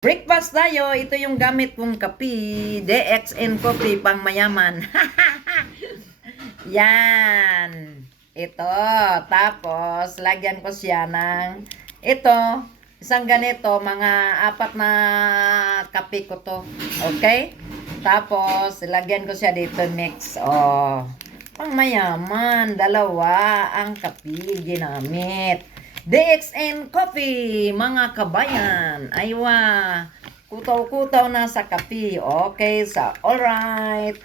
Breakfast tayo. Ito yung gamit kong kape. DXN Coffee, pang mayaman. Yan. Ito. Tapos, lagyan ko siya ng ito. Isang ganito, mga 4 na kape ko to. Okay? Tapos, lagyan ko siya dito mix. Oh. Pang mayaman. 2 ang kape ginamit. DXN Coffee, mga kabayan. Aywa, kutaw-kutaw na sa kape. Okay, alright,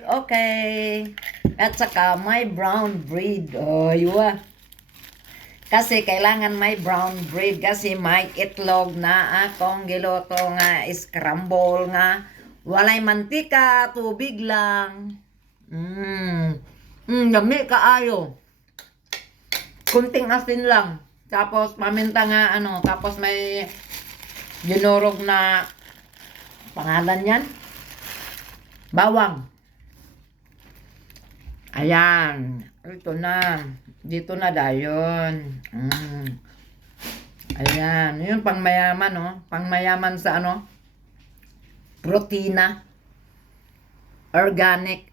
okay. At saka may brown bread. Aywa. Kasi kailangan may brown bread kasi may itlog na akong giluto nga scramble nga. Walay mantika, tubig lang. Yummy kaayo. Kunting asin lang. Tapos paminta nga tapos may dinurog na pangalan yan. Bawang. Ayan. Ito na. Dito na dayon. Ayan. Yun pang mayaman, oh. Pang mayaman sa protina. Organic.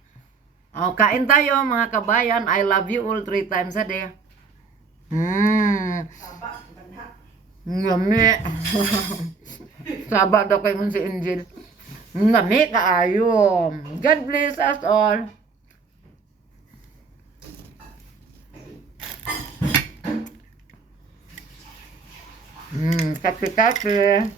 Oh, kain tayo mga kabayan. I love you all 3 times a day. Yummy. Saba daw kay mo si Angel. Yummy kaayo. God bless us all. Kape-kape.